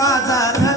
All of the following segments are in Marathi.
माझा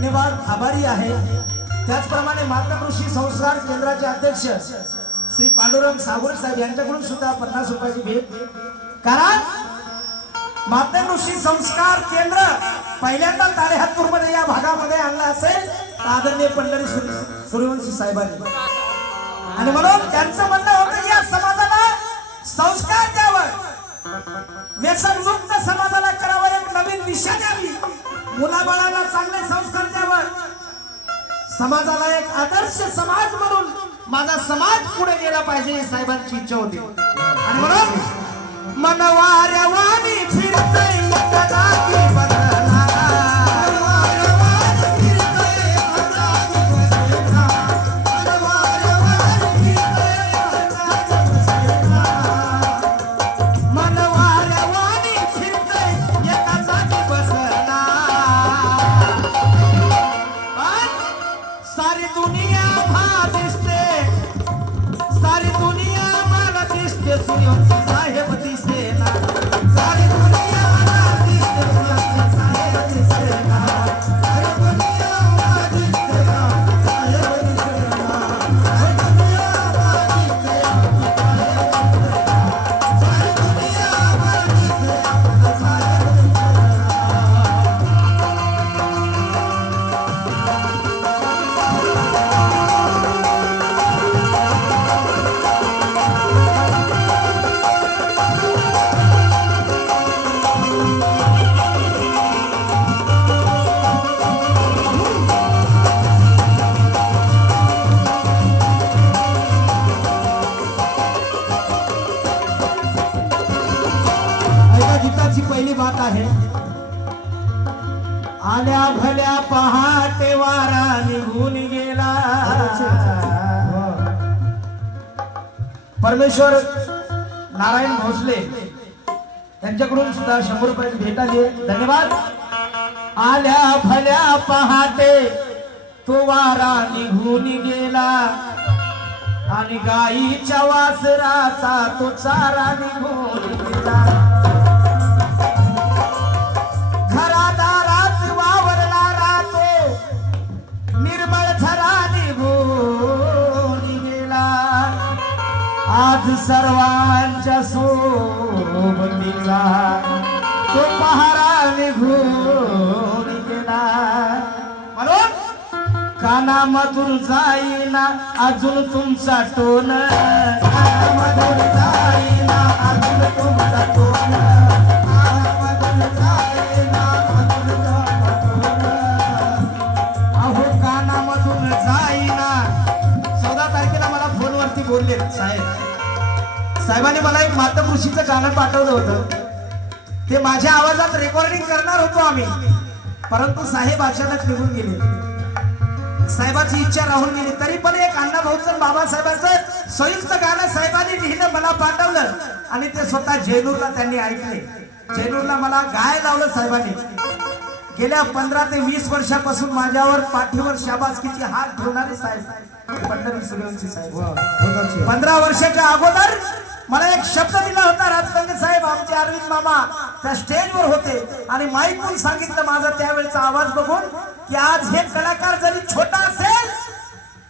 धन्यवाद आभारी आहे. त्याचप्रमाणे माता कृषी संस्कार केंद्राचे अध्यक्ष श्री पांडुरंग सावरे साहेब यांच्याकडून सुद्धा पन्नास रुपयाची भेट. कारण मातृकृषी संस्कार केंद्र पहिल्यांदा तारेहातपूरमध्ये या भागामध्ये आणलं असेल तर आदरणीय पंढरी सूर्यवंशी साहेबांनी. आणि म्हणून त्यांचं म्हणणं होतं की या समाजाला संस्कार व्यसनमुक्त समाजाला करावं एक नवीन दिशा द्यावी. मुलाबाळाला चांगले संस्कार द्यावं समाजाला एक आदर्श समाज म्हणून माझा समाज पुढे गेला पाहिजे साहेबांची इच्छा होती. आणि म्हणून मनवाऱ्या वाणी एका महत्वाची पहिली बात आहे. आल्या भल्या पहाटे वारा निघून गेला. परमेश्वर नारायण भोसले त्यांच्याकडून सुद्धा शंभर रुपयाची भेट आली धन्यवाद. आल्या भल्या पहाटे तो वारा निघून गेला. आणि गाईच्या वासराचा तो चारा निघून गेला. आज सर्वांच्या सोबतीचा तो पहारा निघून गेला म्हणून कानामधून जाईना अजून तुमचा टोन. कानामधून जाईना अजून तुमचा टोन. कानामधून जाईना अजून तुमचा टोन. बोलले साहेब. साहेबांनी मला एक मातृषीचं गाणं पाठवलं होतं. ते माझ्या आवाजात रेकॉर्डिंग करणार होतो आम्ही. परंतु साहेब अचानक निघून गेले. साहेबाची इच्छा राहून गेली. तरी पण एक अण्णा भाऊचं बाबासाहेबांचं संयुक्त गाणं साहेबांनी लिहिलं मला पाठवलं. आणि ते स्वतः जेनूरला त्यांनी ऐकले. जेनूरला मला गाय लावलं साहेबांनी. गेल्या पंधरा ते वीस वर्षापासून माझ्यावर पाठीवर शाबासकीची हात ठेवणारे साहेब. पंढरी सूर्यवंशी साहेब. पंधरा वर्षाच्या अगोदर मला एक शब्द दिला होता राजकंडे साहेब आमचे अरविंद मामा त्या स्टेजवर होते. आणि माईकून सांगितलं माझा त्यावेळेचा आवाज बघून की आज हे कलाकार जरी छोटा असेल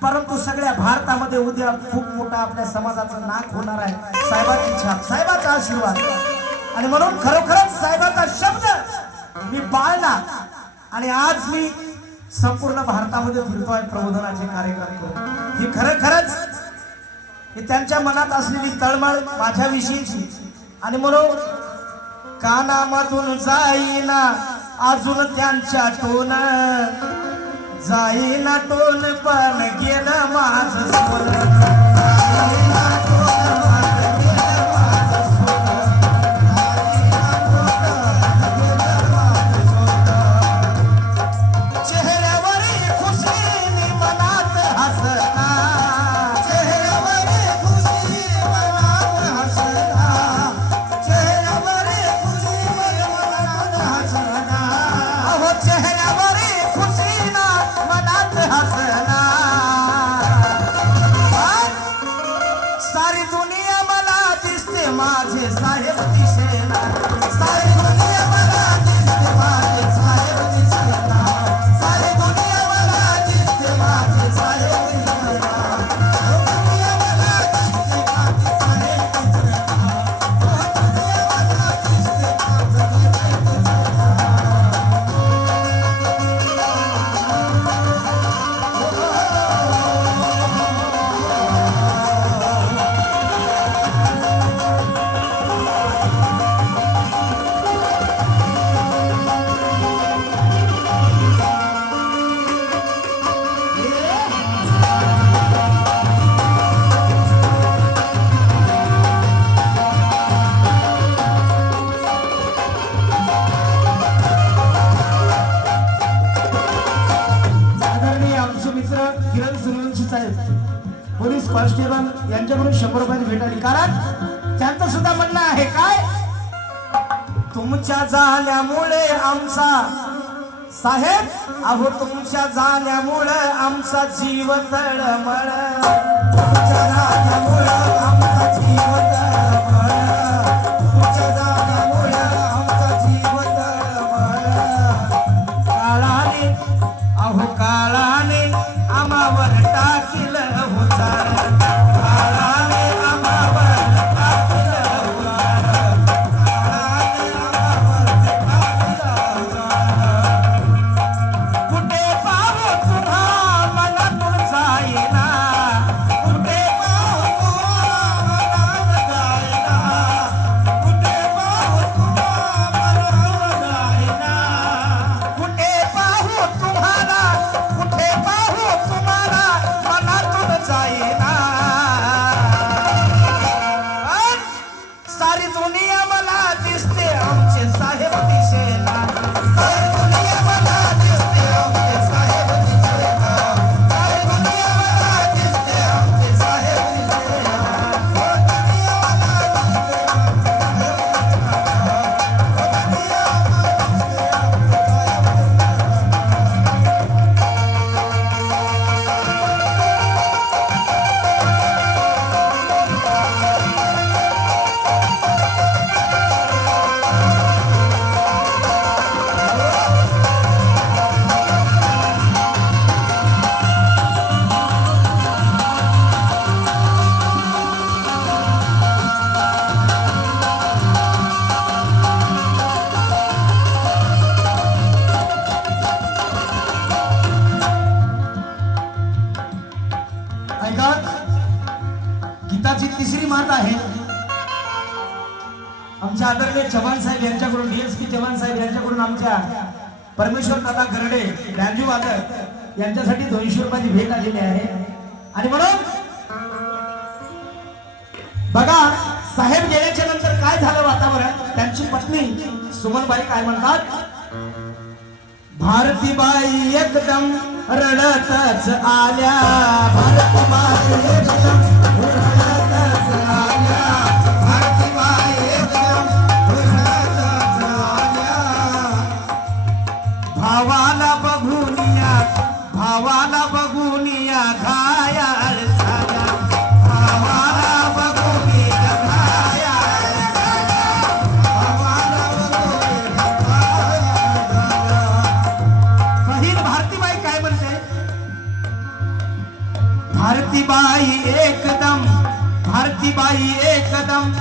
परंतु सगळ्या भारतामध्ये उद्या खूप मोठा आपल्या समाजाचं नाक होणार आहे. साहेबाची छाप साहेबाचा आशीर्वाद. आणि म्हणून खरोखरच साहेबाचा शब्द मी पाळला. आणि आज मी संपूर्ण भारतामध्ये फिरतोय प्रबोधनाचे कार्यक्रम करून. ही खरं खरंच ही त्यांच्या मनात असलेली तळमळ माझ्याविषयीची. आणि म्हणून कानामधून जाईना अजून त्यांच्या टोन जाईना टोन पण गेलं माझ स्मरण झाल्यामुळे आमचा साहेब अहो तुमच्या झाल्यामुळे आमचा जीव तळमळ. तुमच्या काळाने अहो काळा यांच्यासाठी दोनशे रुपयाची भेट आलेली आहे. आणि म्हणून बघा साहेब गेल्याच्यानंतर काय झालं वातावरण? त्यांची पत्नी सुमनबाई काय म्हणतात? भारतीबाई एकदम रडतच आल्या. भारतबाई एकदम भावाला बघून या घायाळ भारतीबाई काय म्हणते? भारतीबाई एकदम भारतीबाई एकदम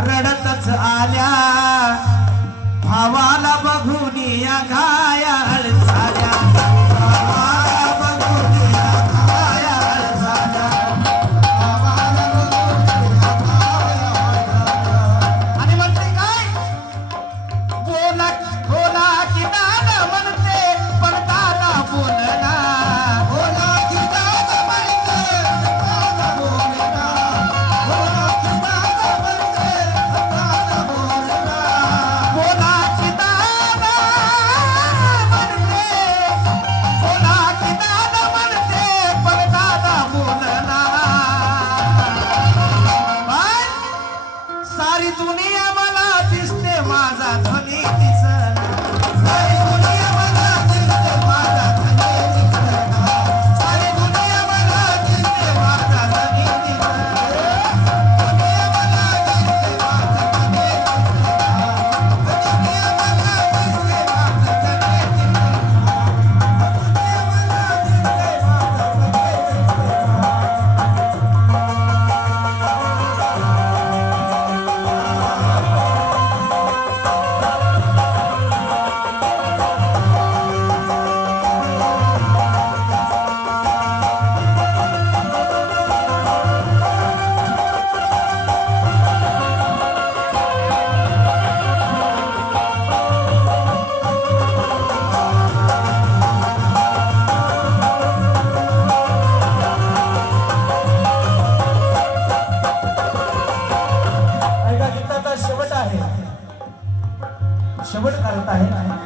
रडतच आल्या. भावाला बघून या घाया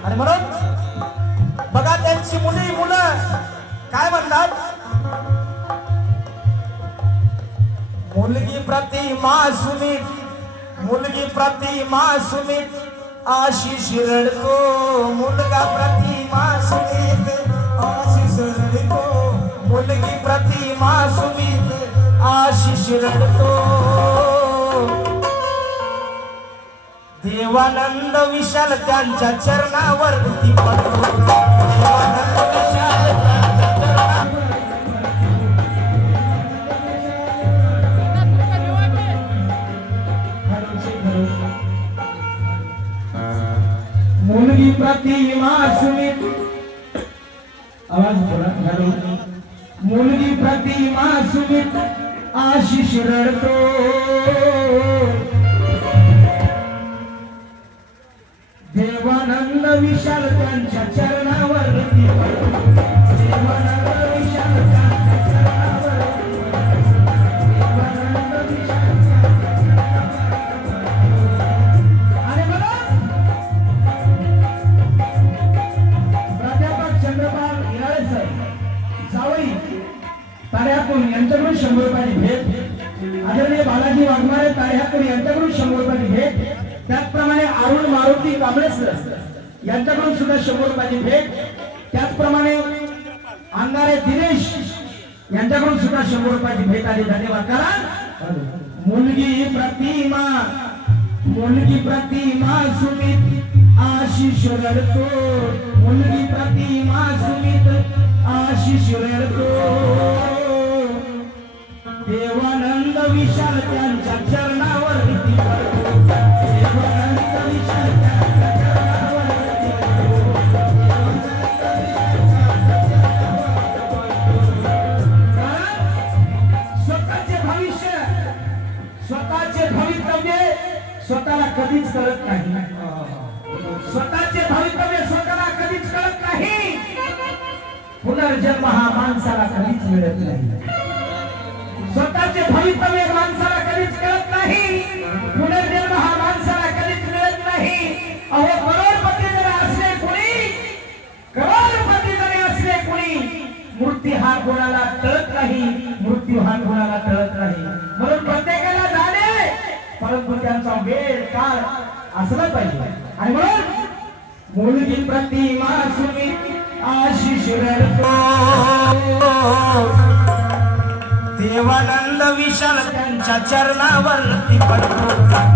आणि म्हणून बघा त्यांची मुली मुलं. काय म्हणतात? मुलगी प्रतिमा सुमित मुलगी प्रतिमा सुमित आशिष रडतो. मुलगा प्रतिमा सुमित आशिष रडतो. मुलगी प्रतिमा सुमित आशिष रडतो. देवानंद विशाल त्यांच्या चरणावरती देवानंद विशाल मुलगी प्रतिमा सुमित आवाज बोला हॅलो. मुलगी प्रतिमा सुमित आशिष रडतो. विशाल त्यांच्या चरणावर प्रतिमा सुमित आशिष रडतो. मुलगी प्रतिमा सुमित आशिष रडतो. देवानंद विशाल त्यांच्या चरणा कधीच कळत नाही. स्वतःचे भवितव्य स्वतःला कधीच कळत नाही. पुनर्जन्म हा माणसाला कधीच मिळत नाही. स्वतःचे भवितव्य माणसाला वेळ काळ असला पाहिजे. आणि म्हणून मुलगी प्रतिमा सुमी आशिष देवानंद विशाल त्यांच्या चरणावरती पडतो.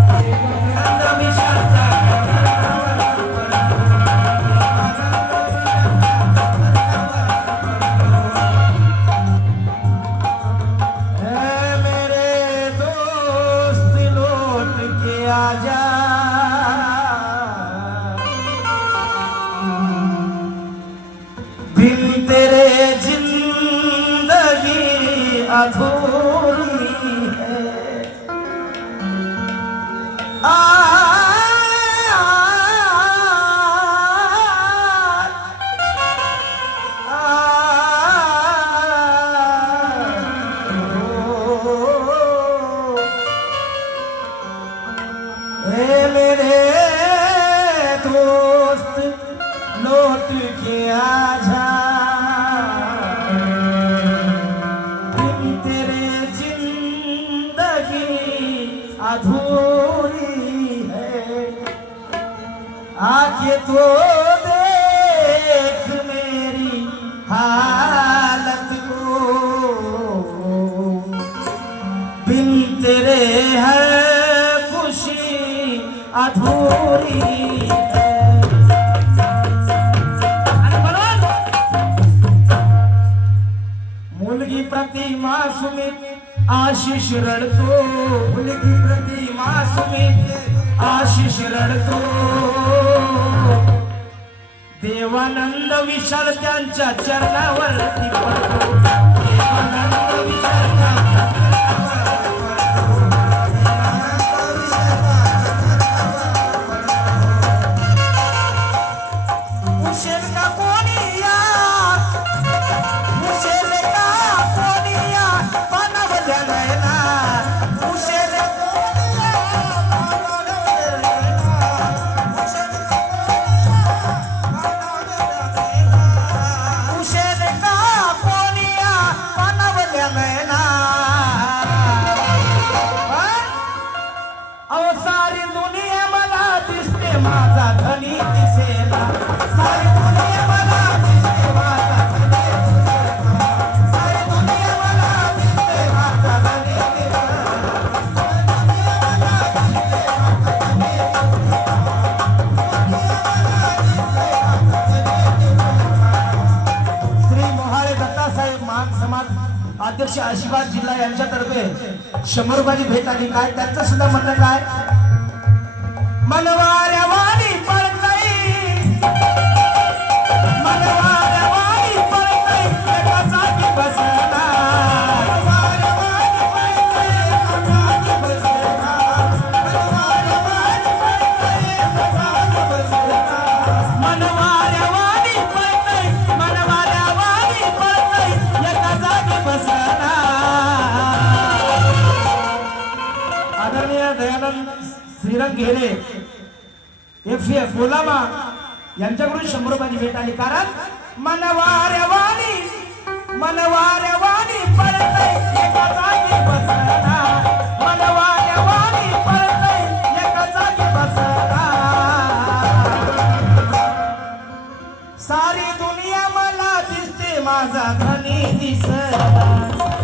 अधूरी मुलगी प्रतिमा सुमित आशिष रडतो. मुलगी प्रतिमा सुमित आशिष रडतो. देवानंद विशाल त्यांच्या चरणावरती पडतो. देवानंद विशाल अध्यक्ष आशीर्वाद जिल्हा यांच्यातर्फे शंभर रुपयाची भेट आली. काय? त्यांचं सुद्धा म्हणणं काय? मनवार श्रीरंग घेरे एफ एफ बोलामा यांच्याकडून शंभर रुपयाची भेट आली. कारण मनवाऱ्या वाणी पडतय एका जागी पडतय एका जागी सारी दुनिया मला दिसते माझा धनी दिसला